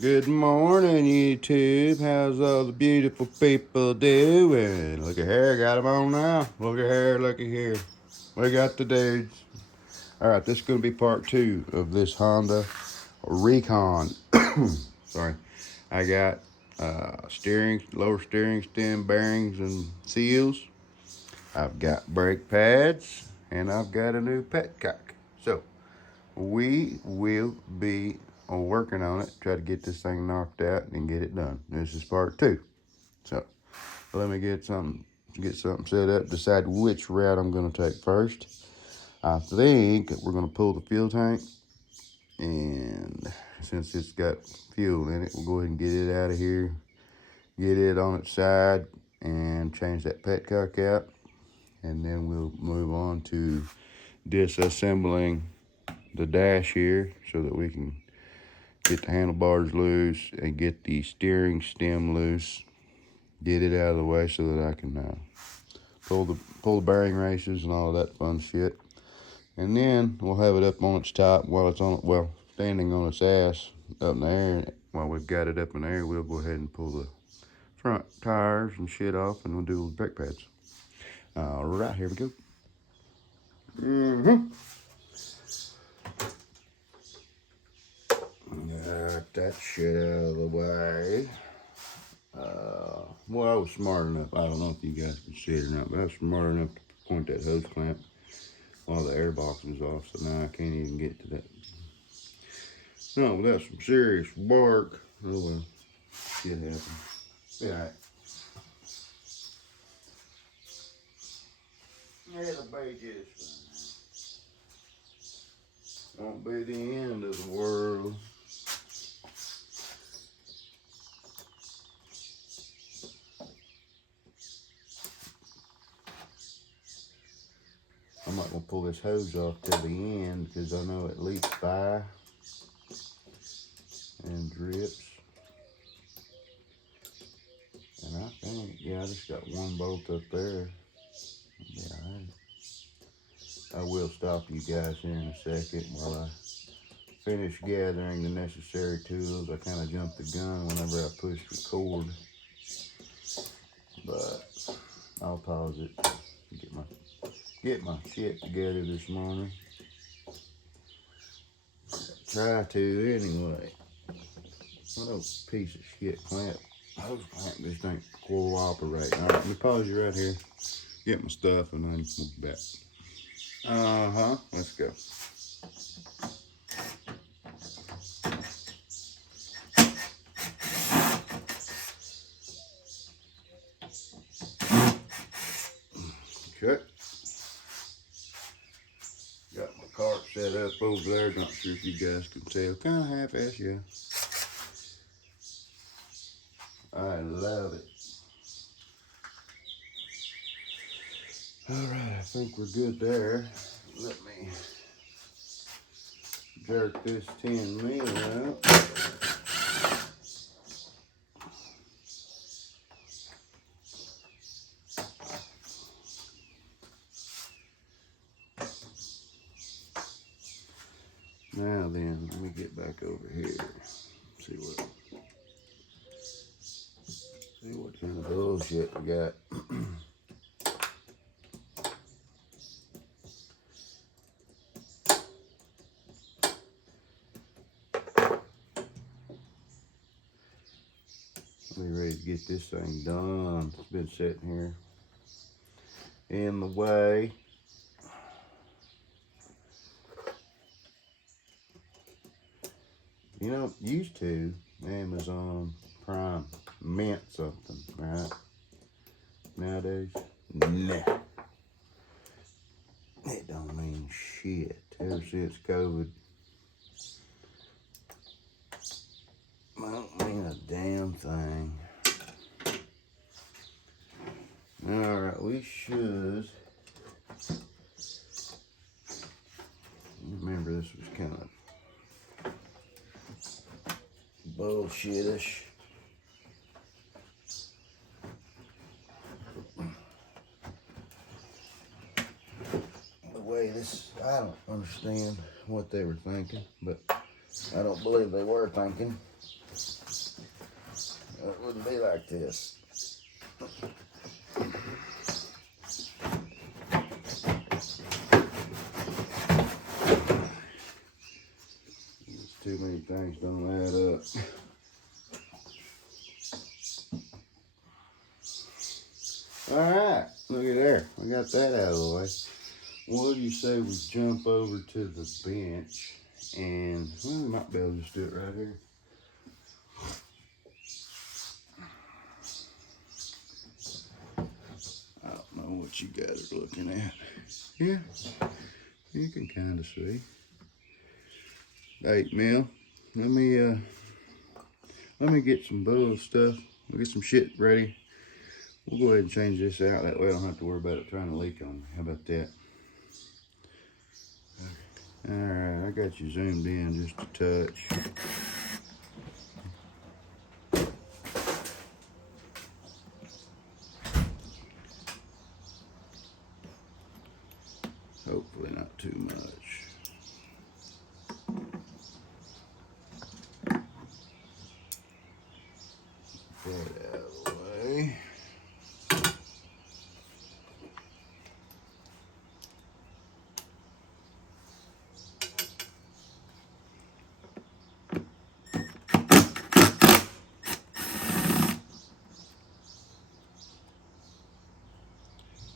Good morning, YouTube. How's all the beautiful people doing? Look at here, got them on now. Look at here, looky here. We got the dudes. All right, this is going to be part 2 of this Honda Recon. Sorry. I got lower steering stem bearings and seals. I've got brake pads, and I've got a new petcock. So, we will be working on it, try to get this thing knocked out and get it done. This is part 2. So let me get something set up, decide which route I'm going to take first. I think we're going to pull the fuel tank, and since it's got fuel in it, we'll go ahead and get it out of here, get it on its side, and change that petcock out, and then we'll move on to disassembling the dash here so that we can get the handlebars loose and get the steering stem loose, get it out of the way so that I can pull the bearing races and all of that fun shit. And then we'll have it up on its top while it's standing on its ass up in the air. While we've got it up in the air, we'll go ahead and pull the front tires and shit off, and we'll do the brake pads. All right, here we go. Got that shit out of the way. Well, I was smart enough. I don't know if you guys can see it or not, but I was smart enough to point that hose clamp while the air box was off, so now I can't even get to that. No, without some serious bark. Oh well, shit happens. Yeah. It'll be just fine. Won't be the end of the world. I'm not gonna pull this hose off till the end because I know it leaks by and drips. And I think, yeah, I just got one bolt up there. Yeah, I will stop you guys here in a second while I finish gathering the necessary tools. I kind of jumped the gun whenever I pushed record, but I'll pause it. Get my shit together this morning. Try to anyway. What a piece of shit clamp. Hose clamp just ain't cooperating. Alright, let me pause you right here. Get my stuff and then we'll be back. Let's go. Okay. Got my cart set up over there. Not sure if you guys can tell. Kind of half-ass, yeah. I love it. Alright, I think we're good there. Let me jerk this 10 mil out. Now then, let me get back over here. See what kind of bullshit we got. Be ready to get this thing done. It's been sitting here in the way. You know, used to Amazon Prime meant something, right? Nowadays, nah. It don't mean shit. Ever since COVID, I don't mean a damn thing. Alright, we should. Remember, this was kind of bullshitish. The way this, I don't understand what they were thinking, but I don't believe they were thinking. It wouldn't be like this. Too many things don't add up. Alright, look at there. I got that out of the way. What do you say we jump over to the bench and, well, we might be able to just do it right here. I don't know what you guys are looking at. Yeah, you can kind of see. 8 mil. Let me get some bull stuff. We'll get some shit ready. We'll go ahead and change this out. That way I don't have to worry about it trying to leak on me. How about that? Alright, I got you zoomed in just a touch. Hopefully not too much. Get that out of the way.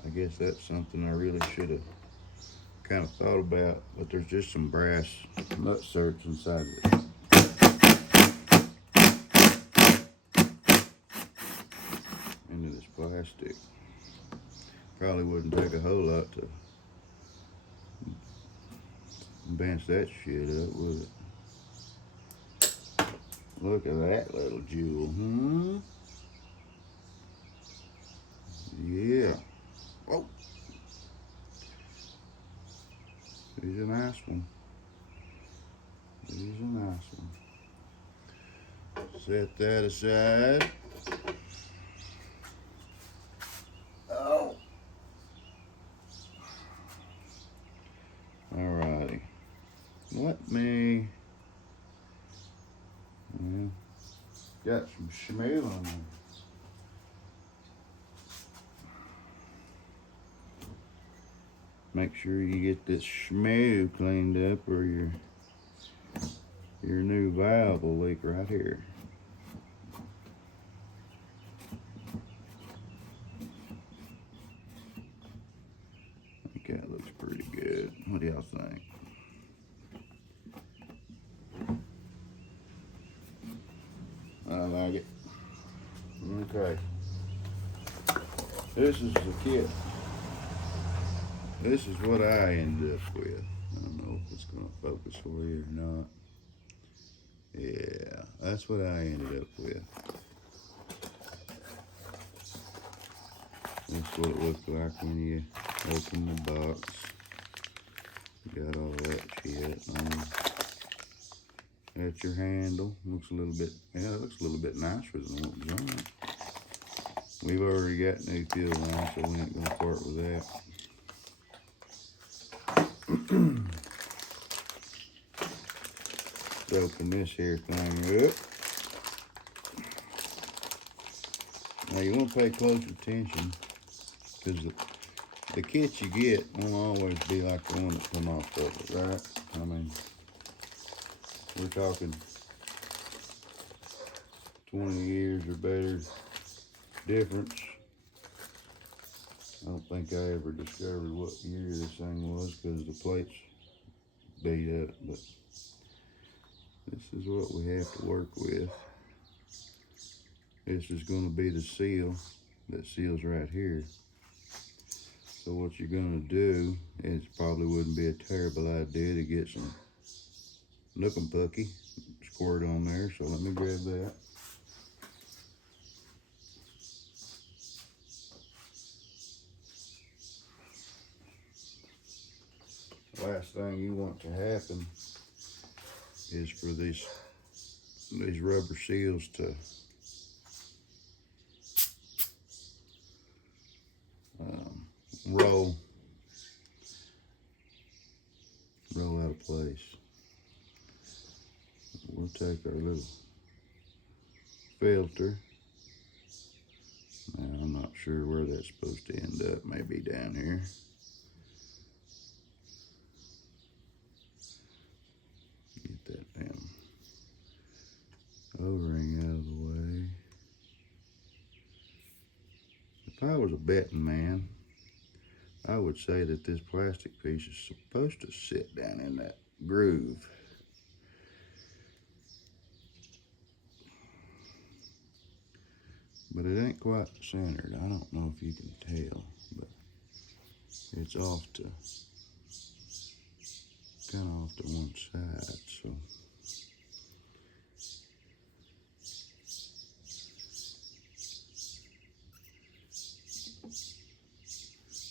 I guess that's something I really should have kind of thought about, but there's just some brass nut certs inside of it. Into this plastic. Probably wouldn't take a whole lot to bench that shit up, would it? Look at that little jewel, Yeah. Oh. He's a nice one. He's a nice one. Set that aside. Oh. Alrighty. Let me. Well, got some schmeal on there. Make sure you get this schmeal cleaned up, or your new valve will leak right here. I think that looks pretty good. What do y'all think? I like it. Okay. This is the kit. This is what I ended up with. I don't know if it's going to focus for you or not. Yeah, that's what I ended up with. That's what it looked like when you open the box. Got all that shit on. That's your handle. Looks a little bit, yeah, it looks a little bit nicer than what was on it. We've already got new fuel on, so we ain't gonna part with that. Let's open this here thing up. Now you want to pay close attention, because the kit you get won't always be like the one that come off of it, right? I mean, we're talking 20 years or better difference. I don't think I ever discovered what year this thing was because the plates beat up, but this is what we have to work with. This is going to be the seal that seals right here. So what you're going to do is, probably wouldn't be a terrible idea to get some Nookum Pucky squirt on there. So let me grab that. Last thing you want to happen is for these rubber seals to roll out of place. We'll take our little filter Now, I'm not sure where that's supposed to end up. Maybe down here. Get that damn O-ring out of the way. If I was a betting man, I would say that this plastic piece is supposed to sit down in that groove. But it ain't quite centered. I don't know if you can tell, but it's off to, kind of off to one side, so.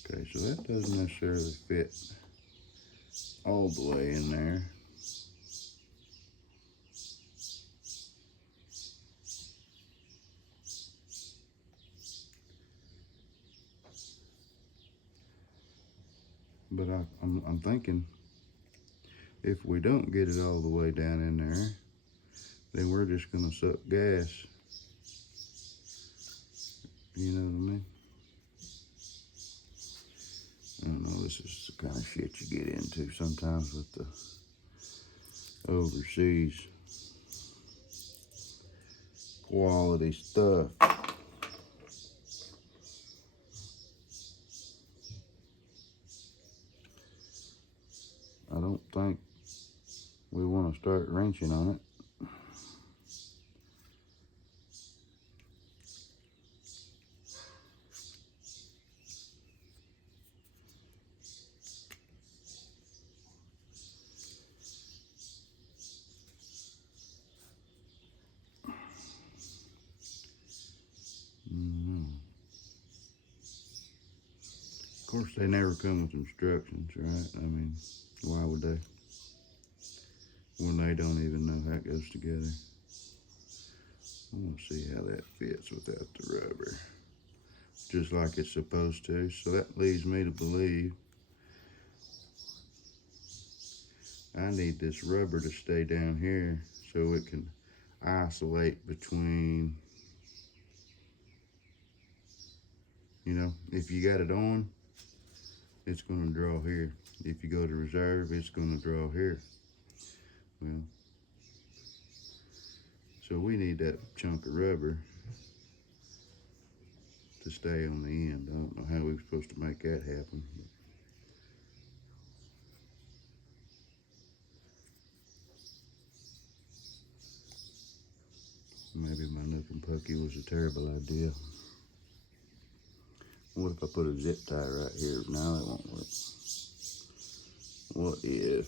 Okay, so that doesn't necessarily fit all the way in there. But I'm thinking if we don't get it all the way down in there, then we're just gonna suck gas. You know what I mean? I don't know, this is the kind of shit you get into sometimes with the overseas quality stuff. I don't think we want to start wrenching on it. Of course, they never come with instructions, right? I mean, why would they? When they don't even know how it goes together. I want to see how that fits without the rubber. Just like it's supposed to. So that leads me to believe I need this rubber to stay down here so it can isolate between, you know, if you got it on, it's going to draw here. If you go to reserve, it's going to draw here. Well, so we need that chunk of rubber to stay on the end. I don't know how we're supposed to make that happen. Maybe my nook and pucky was a terrible idea. What if I put a zip tie right here? No, that won't work. What if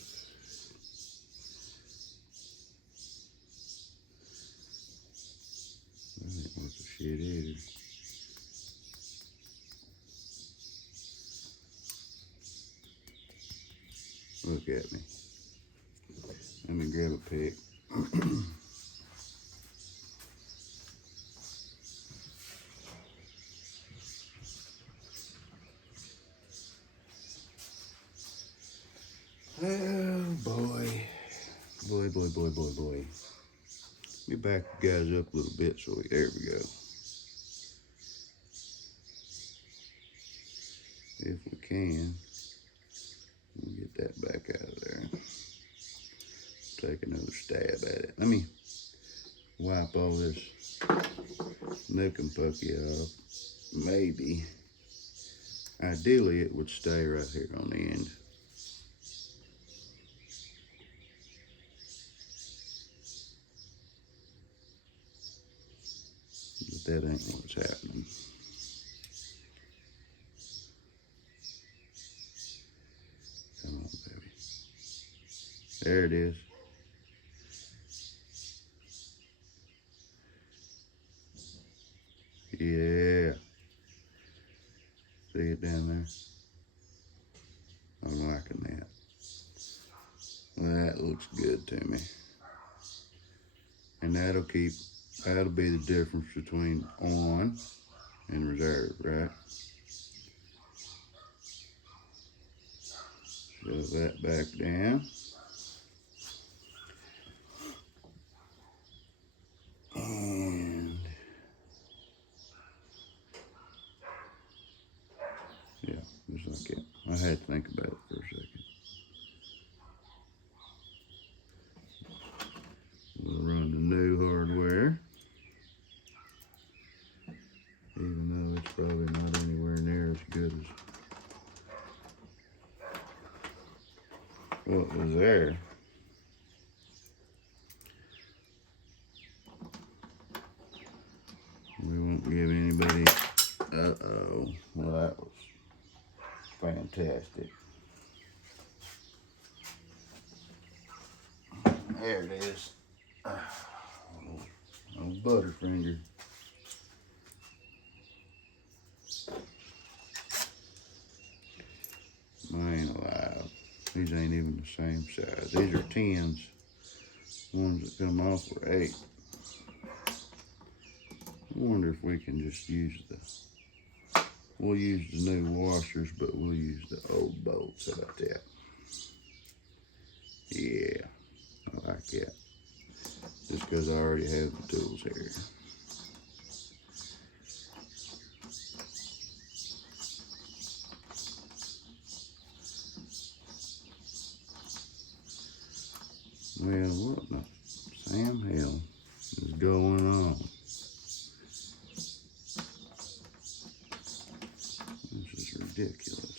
that ain't worth a shit either. Look at me. Let me grab a pick. Oh boy. Boy. Let me back you guys up a little bit so there we go. If we can, we'll get that back out of there. Take another stab at it. Let me wipe all this nook and pucky off. Maybe. Ideally, it would stay right here on the end. But that ain't what's happening. Come on, baby. There it is. Yeah. See it down there? I'm liking that. That looks good to me. And that'll be the difference between on and reserve, right? Shove that back down. And had to think about it for a second. We'll run the new hardware, even though it's probably not anywhere near as good as what was there. We won't give anybody, uh-oh, well that was fantastic. There it is. Oh, Butterfinger. Man alive. These ain't even the same size. These are 10s. Ones that come off were 8. I wonder if we can just use we'll use the new washers, but we'll use the old bolts. How about that? Yeah, I like that. Just because I already have the tools here. Well, what the Sam hell is going on? This is ridiculous.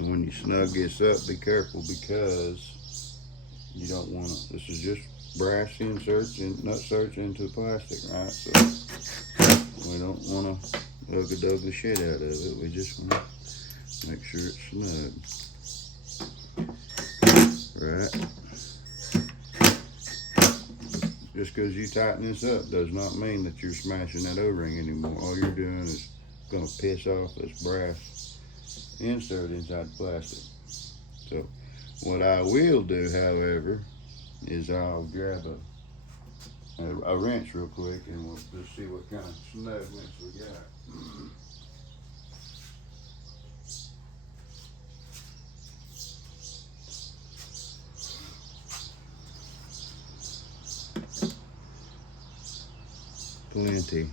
When you snug this up, be careful because you don't want to, this is just brass inserts and nut inserts into the plastic, right? So we don't want to ugga-dug the shit out of it. We just want to make sure it's snug. Right? Just because you tighten this up does not mean that you're smashing that O-ring anymore. All you're doing is going to piss off this brass insert inside the plastic. So what I will do, however, is I'll grab a wrench real quick and we'll just see what kind of snug wrench we got. Plenty.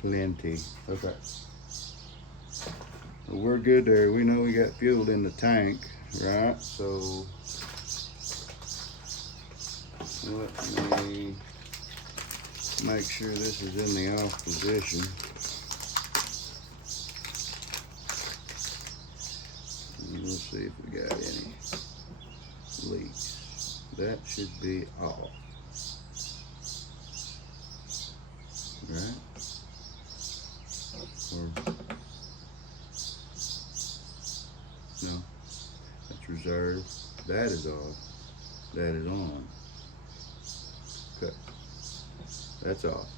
Plenty. Okay. Well, we're good there. We know we got fuel in the tank, right? So let me make sure this is in the off position. And we'll see if we got any leaks. That should be off. Right? Or, no, that's reserved. That is off. That is on. Okay, that's off.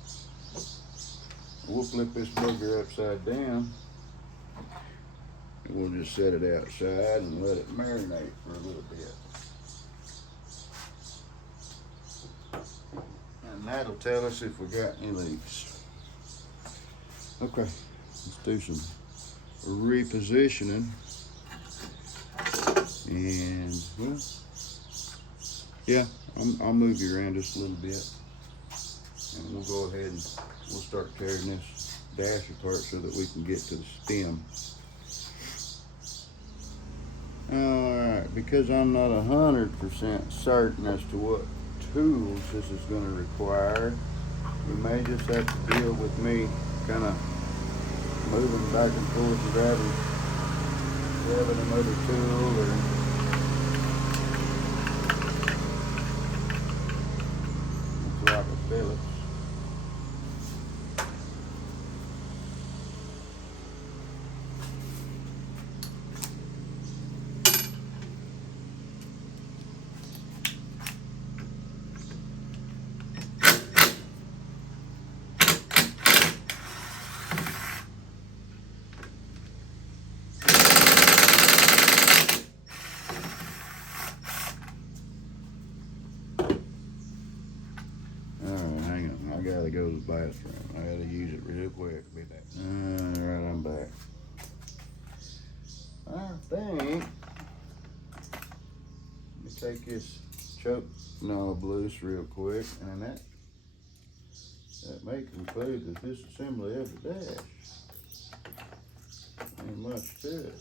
We'll flip this booger upside down and we'll just set it outside and let it marinate for a little bit. And that'll tell us if we got any leaks. Okay, let's do some repositioning. And, well, yeah, I'll move you around just a little bit. And we'll go ahead and we'll start tearing this dash apart so that we can get to the stem. Alright, because I'm not 100% certain as to what tools this is going to require, you may just have to deal with me kind of moving back and forth and grabbing another tool or it's like a Phillips. go to the bathroom. I gotta use it real quick. Be back. Alright, I'm back. I think, let me take this choke knob loose real quick, and that may conclude the disassembly of the dash. Ain't much to it.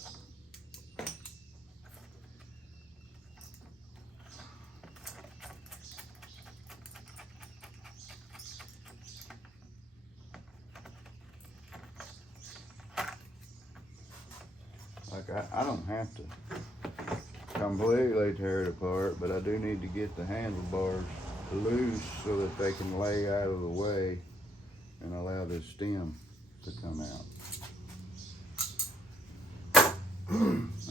Like I don't have to completely tear it apart, but I do need to get the handlebars loose so that they can lay out of the way and allow this stem to come out.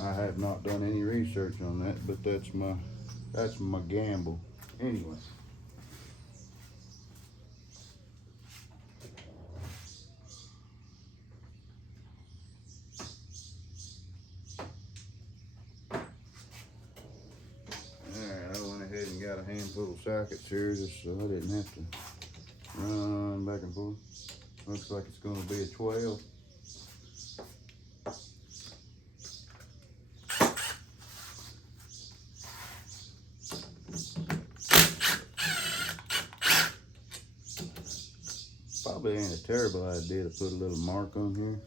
I have not done any research on that, but that's my gamble. Anyway. Alright, I went ahead and got a handful of sockets here just so I didn't have to run back and forth. Looks like it's going to be a 12. Probably ain't a terrible idea to put a little mark on here.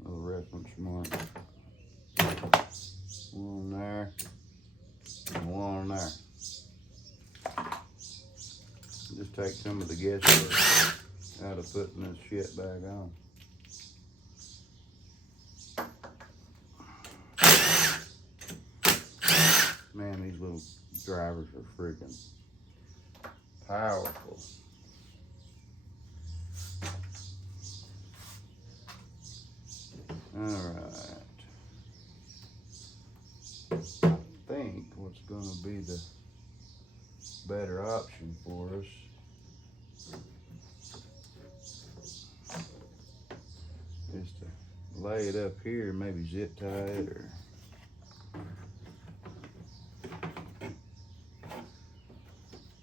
A little reference mark. One there, and one there. Just take some of the guesswork out of putting this shit back on. Man, these little drivers are freaking powerful. Alright. I think what's going to be the better option for us is to lay it up here, maybe zip tie it, or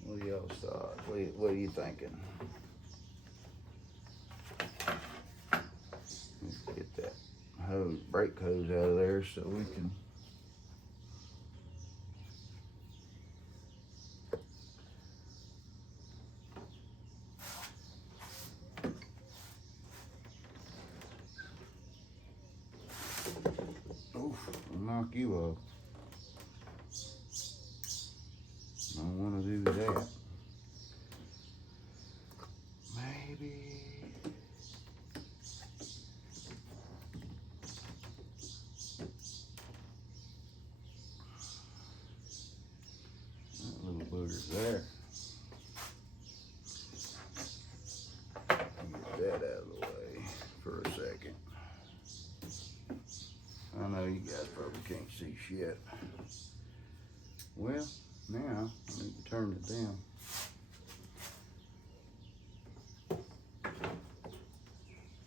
what do y'all thought? What are you thinking? Let's get that brake hose out of there so we can knock you off. Don't want to do that. Maybe that little booger's there. Get that out of the way for a second. I know you guys probably can't see shit. Well, now I need to turn it down.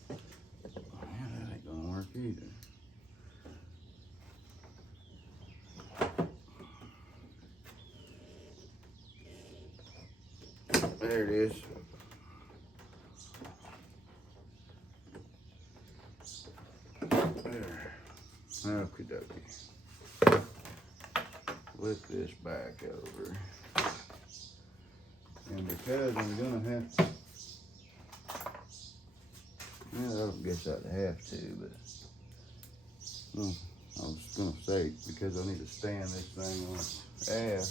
Yeah, that ain't gonna work either. There it is. Okie dokie. Flip this back over. And because I'm gonna have to, well, I don't guess I'd have to, but I was gonna say, because I need to stand this thing on its ass,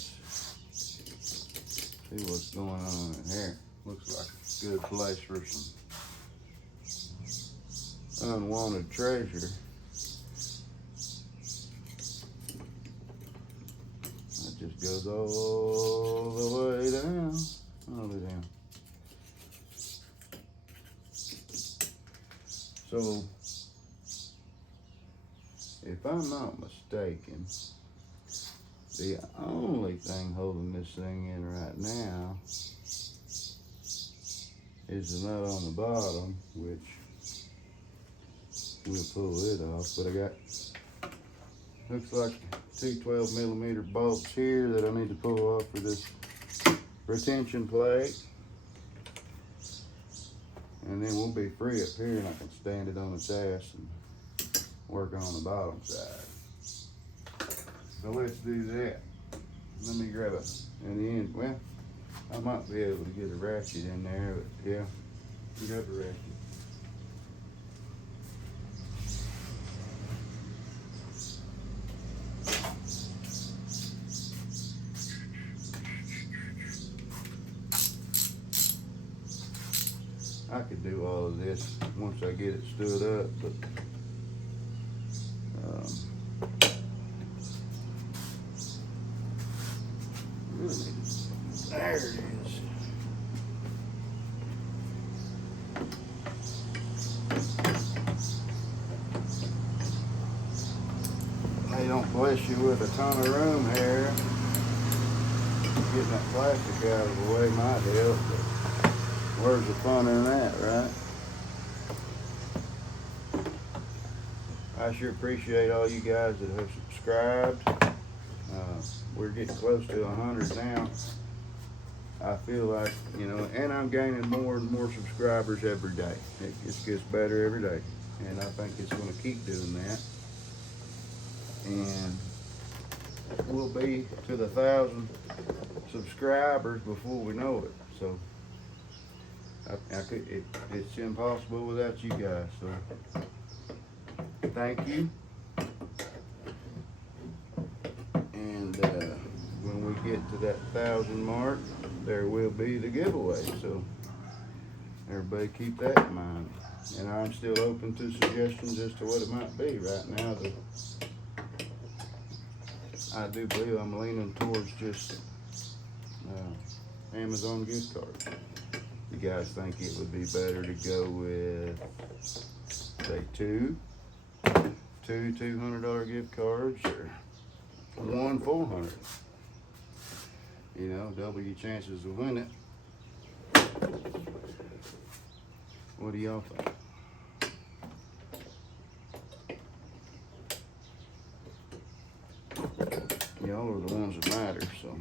see what's going on in here. Looks like a good place for some unwanted treasure. Just goes all the way down, all the way down. So, if I'm not mistaken, the only thing holding this thing in right now is the nut on the bottom, which we'll pull it off, but I got, looks like two 12mm bolts here that I need to pull off for this retention plate. And then we'll be free up here and I can stand it on its ass and work on the bottom side. So let's do that. Let me grab an end. Well, I might be able to get a ratchet in there, but yeah, grab a ratchet. I could do all of this once I get it stood up, but really need it. There it is. They don't bless you with a ton of room here. Getting that plastic out of the way might help, but where's the fun in that, right? I sure appreciate all you guys that have subscribed. We're getting close to 100 now. I feel like, you know, and I'm gaining more and more subscribers every day. It just gets better every day. And I think it's going to keep doing that. And we'll be to the 1,000 subscribers before we know it. So it's impossible without you guys. So thank you. And when we get to that 1,000 mark, there will be the giveaway. So everybody keep that in mind. And I'm still open to suggestions as to what it might be. Right now, I do believe I'm leaning towards just Amazon gift cards. You guys think it would be better to go with, say, two $200 gift cards, or one $400? You know, double your chances of winning. What do y'all think? Y'all are the ones that matter, so.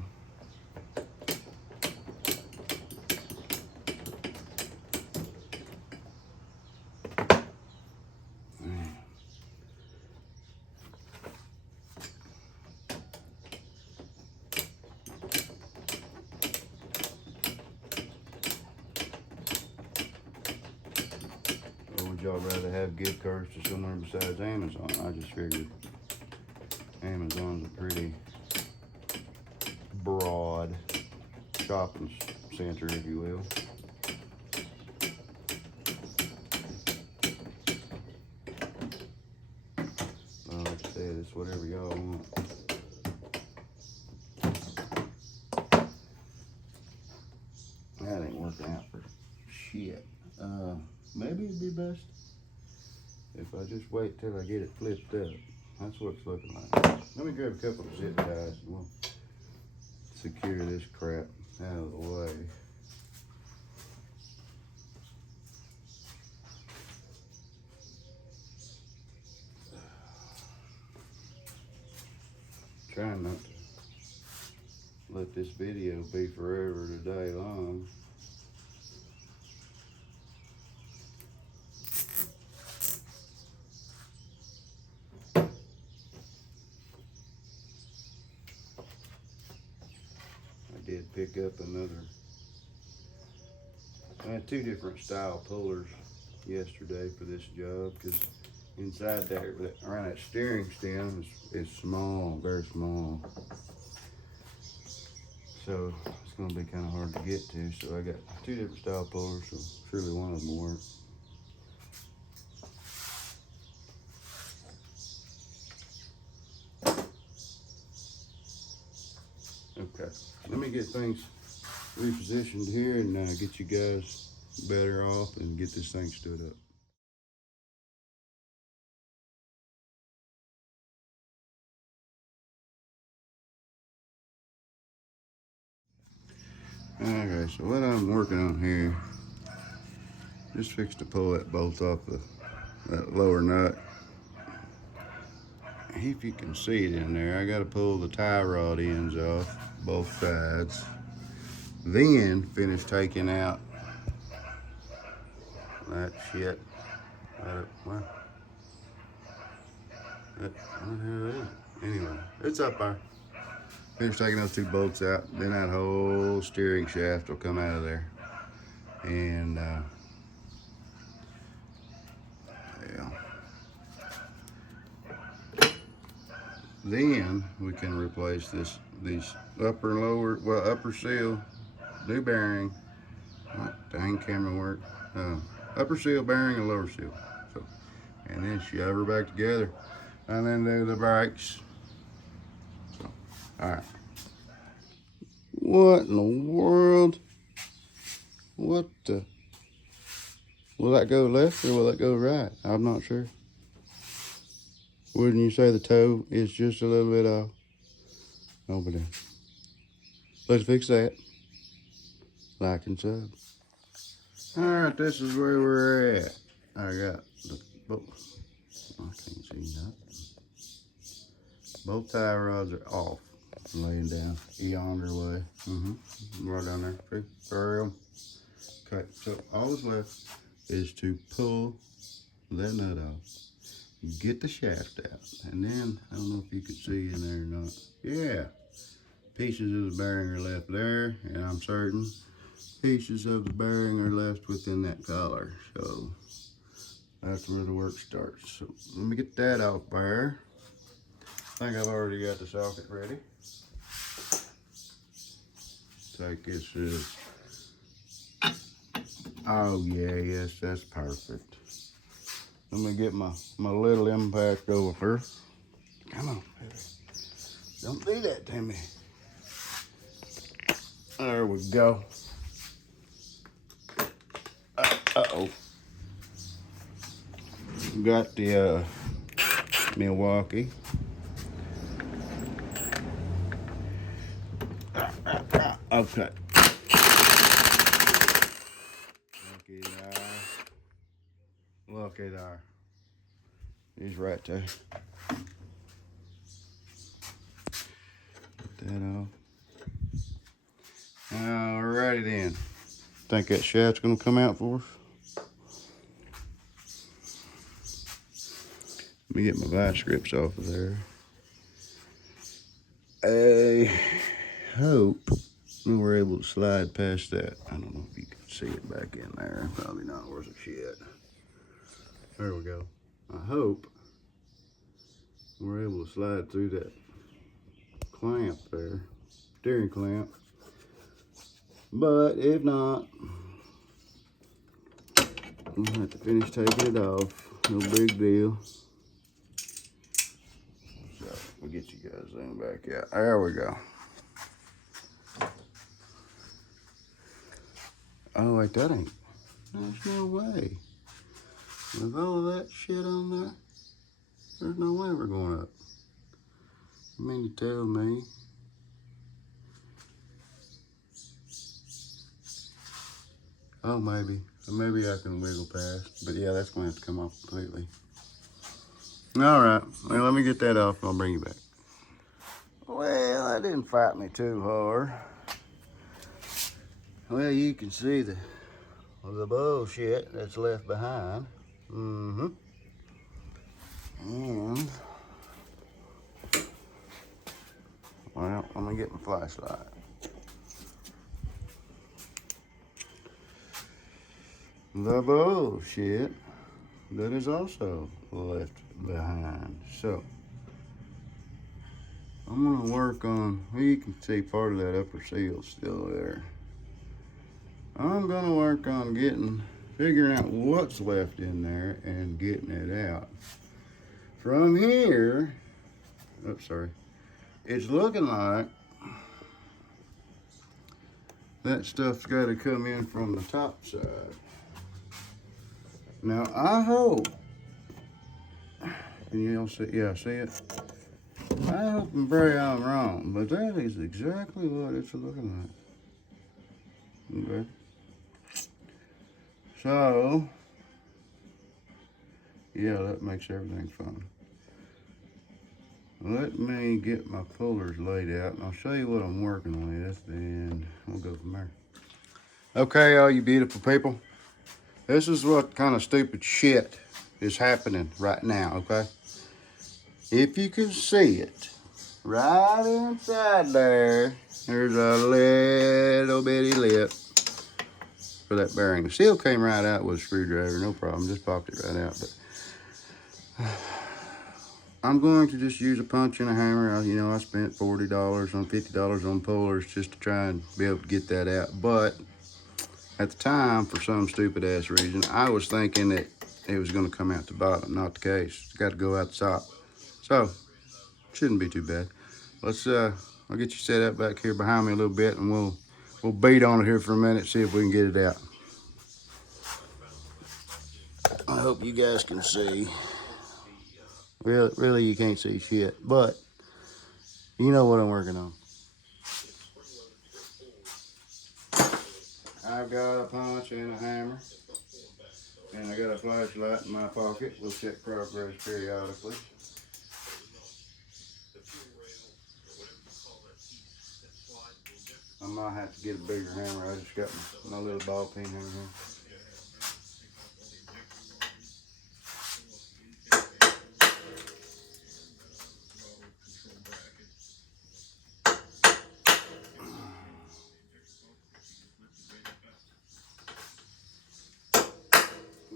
Would y'all rather have gift cards to somewhere besides Amazon? I just figured Amazon's a pretty broad shopping center, if you will. Like I said, it's whatever y'all want. That ain't working out for shit. Maybe it'd be best if I just wait till I get it flipped up. That's what it's looking like. Let me grab a couple of zip ties and we'll secure this crap out of the way. Trying not to let this video be forever today long. Did pick up I had two different style pullers yesterday for this job, because inside there, around that steering stem is small, very small. So it's going to be kind of hard to get to. So I got two different style pullers, so surely one of them will work. Okay, let me get things repositioned here and get you guys better off and get this thing stood up. Okay, so what I'm working on here, just fixed to pull that bolt off that lower nut. If you can see it in there, I got to pull the tie rod ends off both sides. Then finish taking out that shit. What the hell is it? Anyway, it's up there. Finish taking those two bolts out, then that whole steering shaft will come out of there. And yeah. Then we can replace these upper and lower, well, upper seal, new bearing. What dang camera work? Upper seal bearing and lower seal. So, and then shove her back together, and then do the brakes. So, all right. What in the world? What the? Will that go left or will that go right? I'm not sure. Wouldn't you say the toe is just a little bit off? Over there. Let's fix that. Like and sub. Alright, this is where we're at. I got the both. I can't see nothing. Both tie rods are off. I'm laying down yonder way. Right down there. See? Bury them. Okay, so all that's left is to pull that nut off. Get the shaft out. And then, I don't know if you could see in there or not. Yeah. Pieces of the bearing are left there, and I'm certain pieces of the bearing are left within that collar. So that's where the work starts. So let me get that off there. I think I've already got the socket ready. Take this. Oh yeah, yes, that's perfect. Let me get my little impact over first. Come on, baby. Don't do that to me. There we go. Uh-oh. Got the Milwaukee. Okay. Looky there. He's right there. Put that off. Alrighty then. Think that shaft's gonna come out for us? Let me get my vice grips off of there. I hope we're able to slide past that. I don't know if you can see it back in there. Probably not worth a shit. There we go. I hope we're able to slide through that clamp there, steering clamp. But if not, I'm gonna have to finish taking it off. No big deal. So we'll get you guys in back out. There we go. Oh wait, that ain't. There's no way. With all of that shit on there, there's no way we're going up. You mean to tell me? Oh, maybe. Maybe I can wiggle past. But yeah, that's going to have to come off completely. All right. Well, let me get that off and I'll bring you back. Well, that didn't fight me too hard. Well, you can see the bullshit that's left behind. And well, let me get my flashlight. The bullshit that is also left behind. So I'm gonna work on, well, you can see part of that upper seal still there. I'm gonna work on figuring out what's left in there and getting it out. From here, oops, sorry. It's looking like that stuff's gotta come in from the top side. Now I hope, can you all see, yeah, see it? I hope and pray I'm wrong, but that is exactly what it's looking like. Okay. So, yeah, that makes everything fun. let me get my pullers laid out and I'll show you what I'm working with, and we'll go from there. Okay, all you beautiful people, this is what kind of stupid shit is happening right now, okay? If you can see it, right inside there, there's a little bitty lip for that bearing. The seal came right out with a screwdriver, no problem, just popped it right out. But I'm going to just use a punch and a hammer. You know, I spent $40 on $50 on pullers just to try and be able to get that out. But at the time, for some stupid ass reason, I was thinking that it was going to come out the bottom. Not the case. It's got to go out the top. So, shouldn't be too bad. Let's I'll get you set up back here behind me a little bit, and we'll beat on it here for a minute, see if we can get it out. I hope you guys can see. Really, you can't see shit, but you know what I'm working on. I've got a punch and a hammer, and I got a flashlight in my pocket. We'll check progress periodically. I might have to get a bigger hammer. I just got my little ball peen hammer here.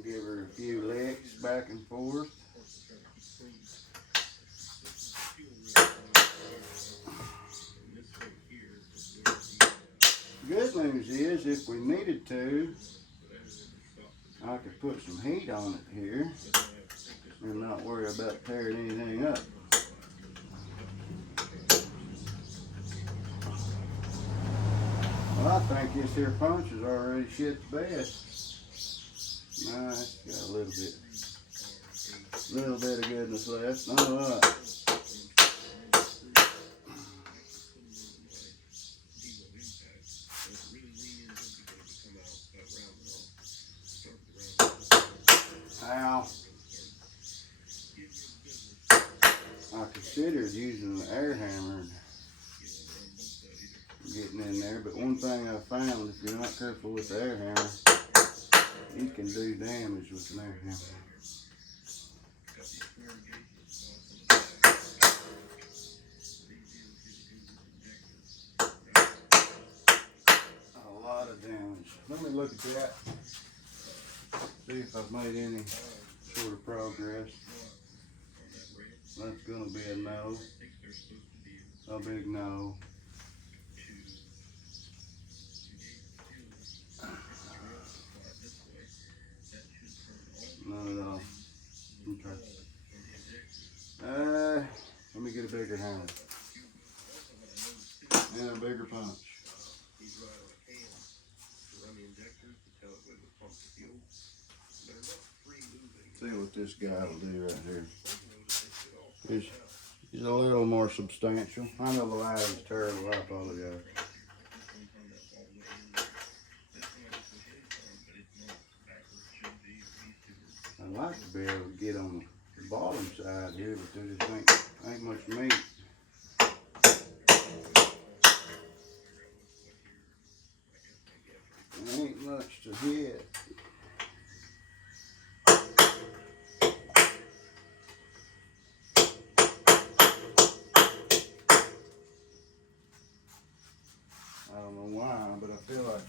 Give her a few licks back and forth. Good news is, if we needed to, I could put some heat on it here and not worry about tearing anything up. Well, I think this here punch is already shit the bed. Nah, it's got a little bit of goodness left. Not a lot. Ow. I considered using an air hammer and getting in there, but one thing I found, if you're not careful with the air hammer, you can do damage with an air hammer. A lot of damage. Let me look at that. See if I've made any sort of progress. That's gonna be a no. A big no. Not at all. Okay. Let me get a bigger hammer. And a bigger punch. See what this guy will do right here. He's a little more substantial. I know the light is terrible, I apologize. I'd like to be able to get on the bottom side here, but there just ain't much meat. There ain't much to hit. I don't know why, but I feel like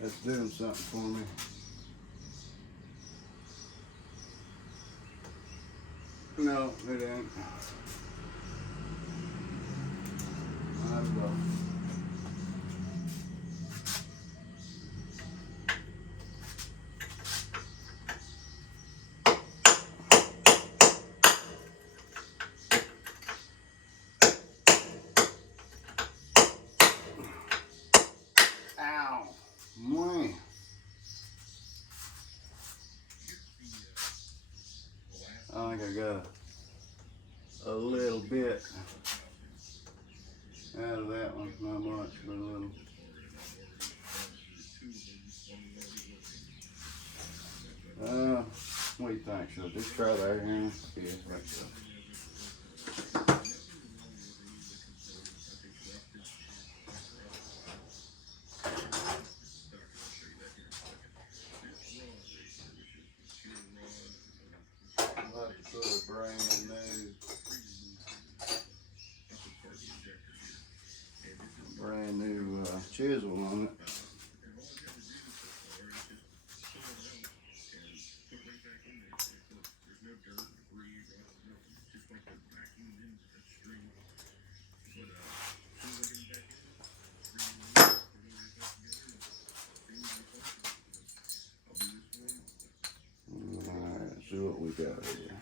that's doing something for me. No, it ain't. Not at all. Ow, man. I think I got a little bit out of that one. Not much, but a little. What do you think? Should I just try that here? Yeah, I think so. chisel on it. Alright, see what we got here.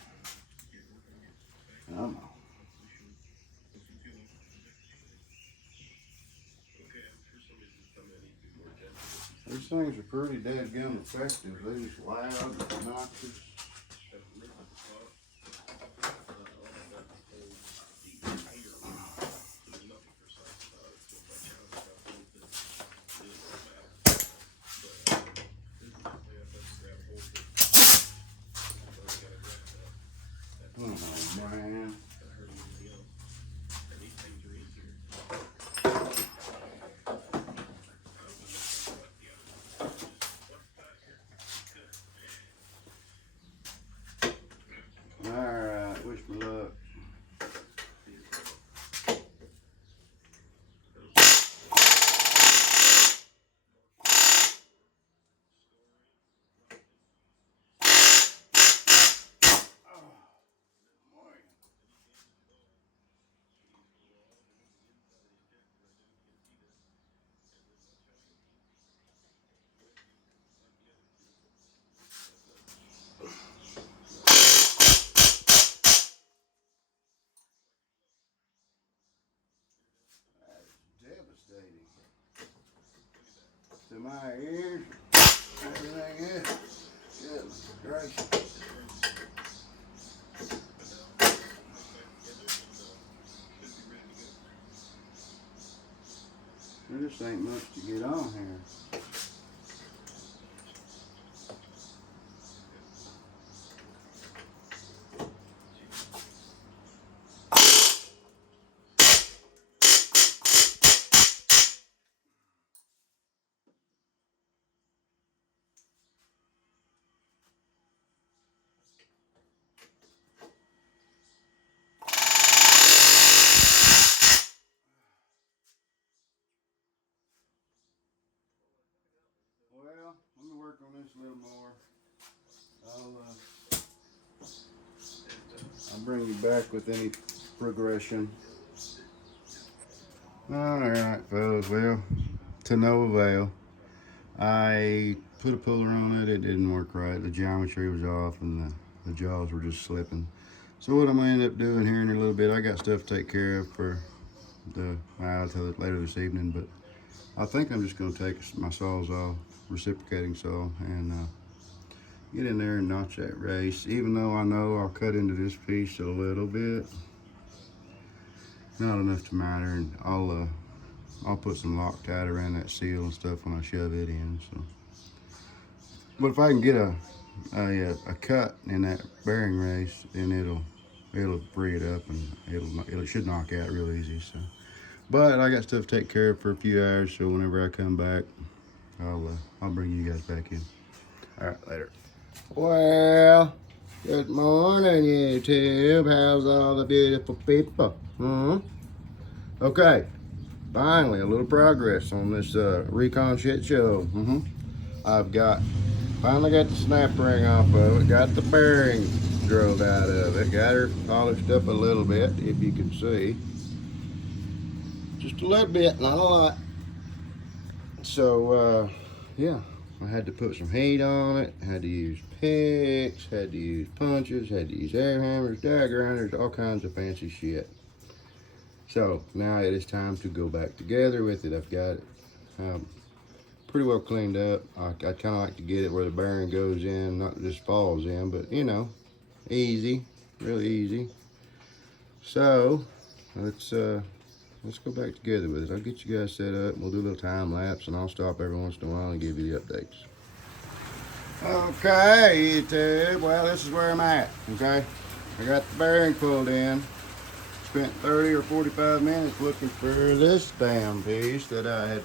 Come on. These things are pretty dadgum effective. They're just loud, obnoxious. Come on, Brian. Alright, wish me luck. Devastating to my ears. Everything is. Goodness gracious. There just ain't much to get on here. Well, let me work on this a little more. I'll bring you back with any progression. Alright, fellas, well, to no avail. I put a puller on it, it didn't work right. The geometry was off and the jaws were just slipping. So what I'm gonna end up doing here in a little bit, I got stuff to take care of for till later this evening, but I think I'm just gonna take my Sawzall, reciprocating saw, and get in there and notch that race. Even though I know I'll cut into this piece a little bit, not enough to matter, and I'll put some Loctite around that seal and stuff when I shove it in. So, but if I can get a cut in that bearing race, then it'll free it up and it should knock out real easy. So, but I got stuff to take care of for a few hours, so whenever I come back, I'll bring you guys back in. All right, later. Well, good morning, YouTube. How's all the beautiful people? Okay, finally a little progress on this Recon shit show. I've finally got the snap ring off of it. Got the bearing drilled out of it. Got her polished up a little bit, if you can see. Just a little bit, not a lot. So, yeah. I had to put some heat on it, had to use picks, had to use punches, had to use air hammers, die grinders, all kinds of fancy shit. So now it is time to go back together with it. I've got it pretty well cleaned up. I kind of like to get it where the bearing goes in, not just falls in, but you know, easy, really easy. So let's go back together with it. I'll get you guys set up. We'll do a little time lapse, and I'll stop every once in a while and give you the updates. Okay, YouTube. Well, this is where I'm at. Okay, I got the bearing pulled in. Spent 30 or 45 minutes looking for this damn piece that I had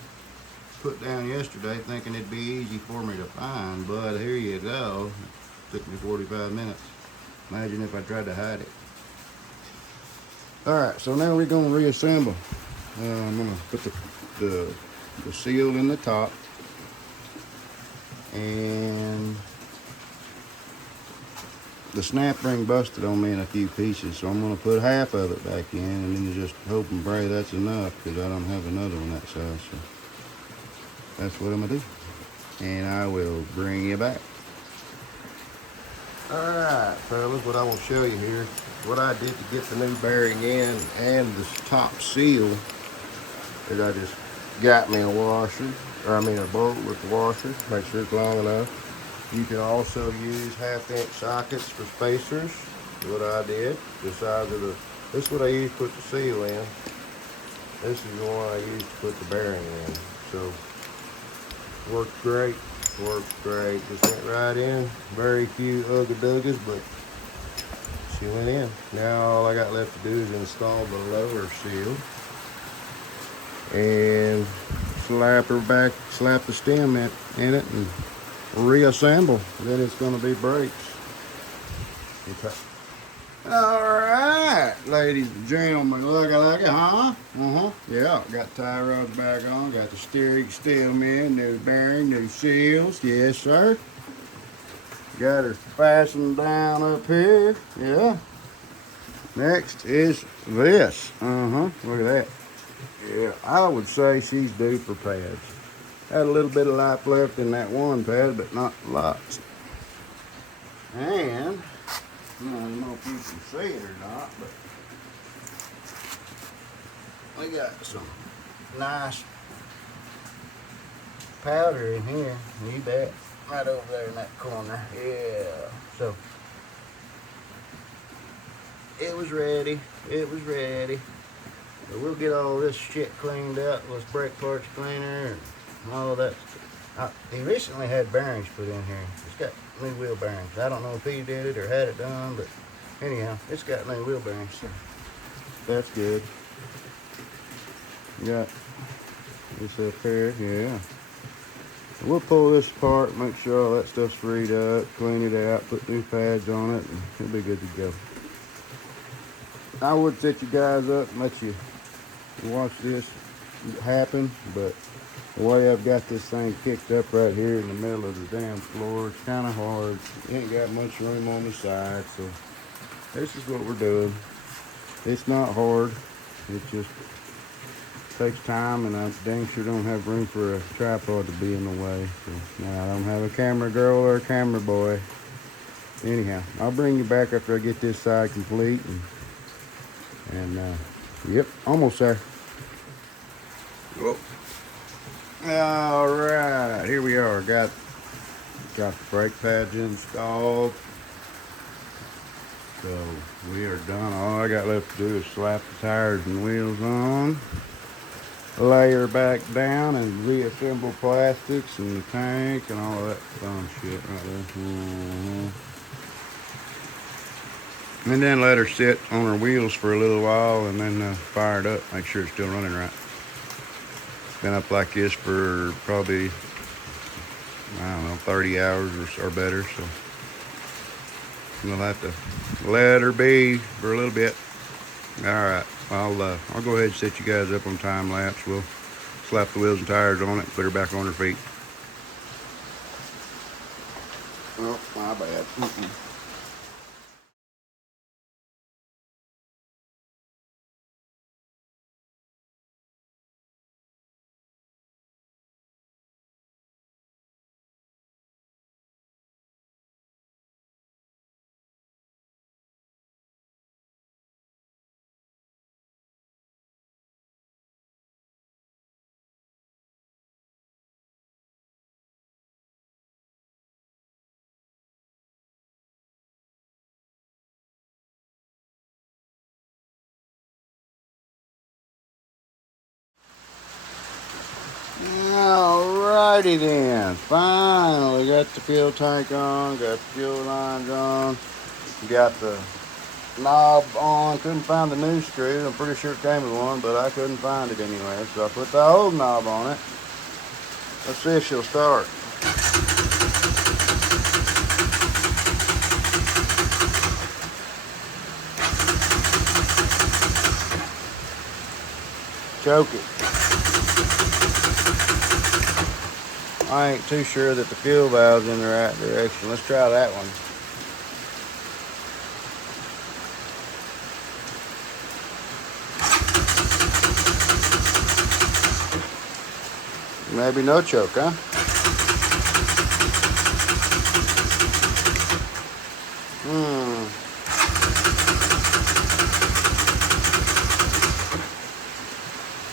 put down yesterday, thinking it'd be easy for me to find. But here you go. It took me 45 minutes. Imagine if I tried to hide it. Alright, so now we're going to reassemble. I'm going to put the the seal in the top, and the snap ring busted on me in a few pieces, so I'm going to put half of it back in and then just hope and pray that's enough, because I don't have another one that size. So that's what I'm going to do, and I will bring you back. Alright fellas, what I want to show you here, what I did to get the new bearing in and this top seal is I just got me a washer, or I mean a bolt with the washer, make sure it's long enough. You can also use 1/2-inch sockets for spacers. What I did, the size of the, this is what I used to put the seal in. This is the one I used to put the bearing in. So, worked great, Just went right in. Very few ugga-duggas, but she went in. Now all I got left to do is install the lower seal. And slap the stem in it, and reassemble. Then it's going to be brakes. Okay. All right, ladies and gentlemen, look at it, huh? Yeah, got tie rods back on, got the steering stem in, new bearing, new seals. Yes, sir. Got her fastened down up here. Yeah. Next is this. Look at that. Yeah, I would say she's due for pads. Had a little bit of life left in that one pad, but not lots. And I don't know if you can see it or not, but we got some nice powder in here. You bet. Right over there in that corner. Yeah. So it was ready. So we'll get all this shit cleaned up. Let's brake parts cleaner and all of that. He recently had bearings put in here. It's got new wheel bearings. I don't know if he did it or had it done, but anyhow, it's got new wheel bearings. So that's good. Got this up here, yeah. We'll pull this apart, make sure all that stuff's freed up, clean it out, put new pads on it, and it'll be good to go. I would set you guys up and let you watch this happen, but the way I've got this thing kicked up right here in the middle of the damn floor, it's kind of hard. You ain't got much room on the side, so this is what we're doing. It's not hard. It just takes time, and I dang sure don't have room for a tripod to be in the way. So now I don't have a camera girl or a camera boy. Anyhow, I'll bring you back after I get this side complete, and yep, almost there. Whoa. All right, here we are. Got the brake pads installed. So we are done. All I got left to do is slap the tires and wheels on, lay her back down, and reassemble plastics and the tank and all of that fun shit right there. And then let her sit on her wheels for a little while, and then fire it up, make sure it's still running right. It's been up like this for probably, I don't know, 30 hours or better, so we'll have to let her be for a little bit. All right, I'll go ahead and set you guys up on time lapse. We'll slap the wheels and tires on it, put her back on her feet. Oh, my bad. Alrighty then, finally got the fuel tank on, got the fuel lines on, got the knob on. Couldn't find the new screw. I'm pretty sure it came with one, but I couldn't find it anywhere, so I put the old knob on it. Let's see if she'll start. Choke it. I ain't too sure that the fuel valve's in the right direction. Let's try that one. Maybe no choke, huh?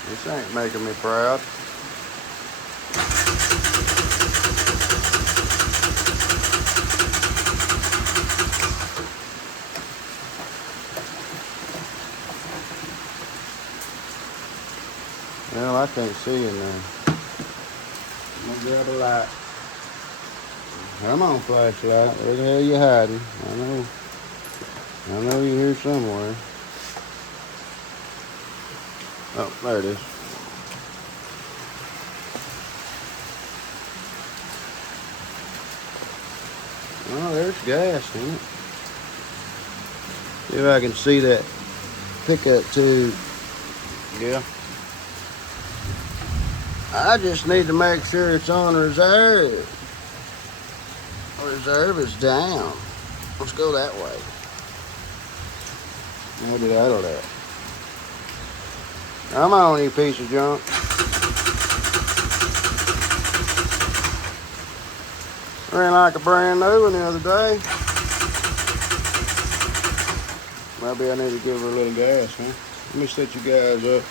This ain't making me proud. Well, I can't see in there. I'm gonna grab a light. Come on, flashlight. Where the hell you hiding? I know you're here somewhere. Oh, there it is. Oh, there's gas in it. See if I can see that pickup tube. Yeah. I just need to make sure it's on reserve. Reserve is down. Let's go that way. Maybe that'll do it. Come on, you piece of junk. Ran like a brand new one the other day. Maybe I need to give her a little gas, huh? Let me set you guys up.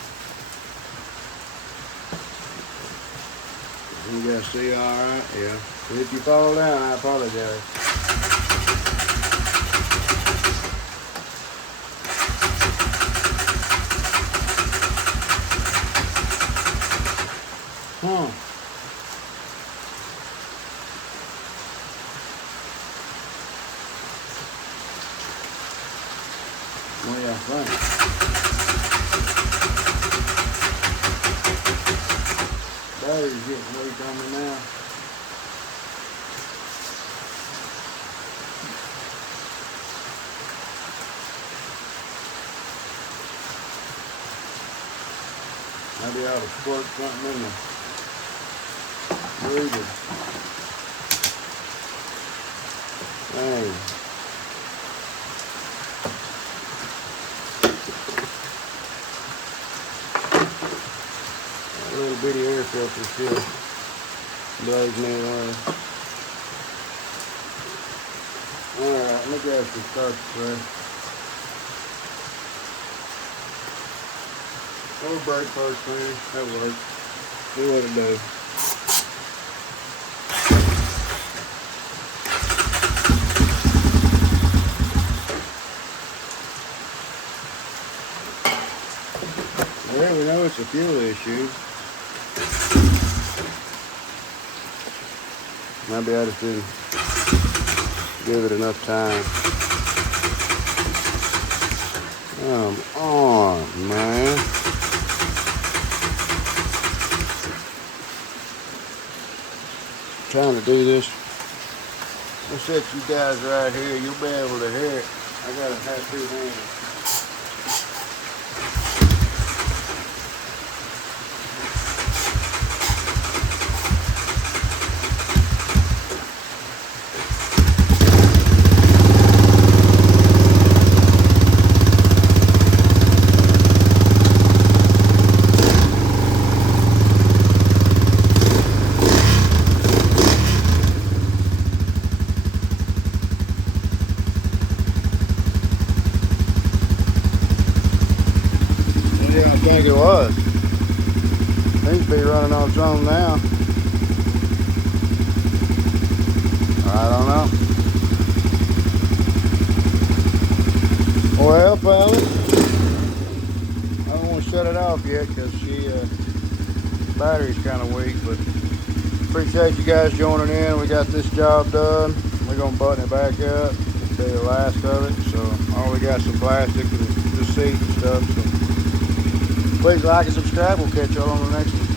You guys see all right? Yeah. If you fall down, I apologize. What do you think? Battery's getting weak on me now. Maybe I ought to squirt something in the breather. Dang. A little bitty air filter still blows me away. Alright, let me grab some starch spray. Or brake first cleaner. That works. See what it does. Well, we know it's a fuel issue. Maybe I just didn't give it enough time. Come on, man. Trying to do this. I'll set you guys right here. You'll be able to hear it. I gotta have two hands. Yeah, I think it was. Seems to be running on its own now. I don't know. Well, fellas, I don't want to shut it off yet because the battery's kind of weak, but appreciate you guys joining in. We got this job done. We're going to button it back up. This will be the last of it. So, we got some plastic and the seat and stuff. So. Please like and subscribe. We'll catch y'all on the next one.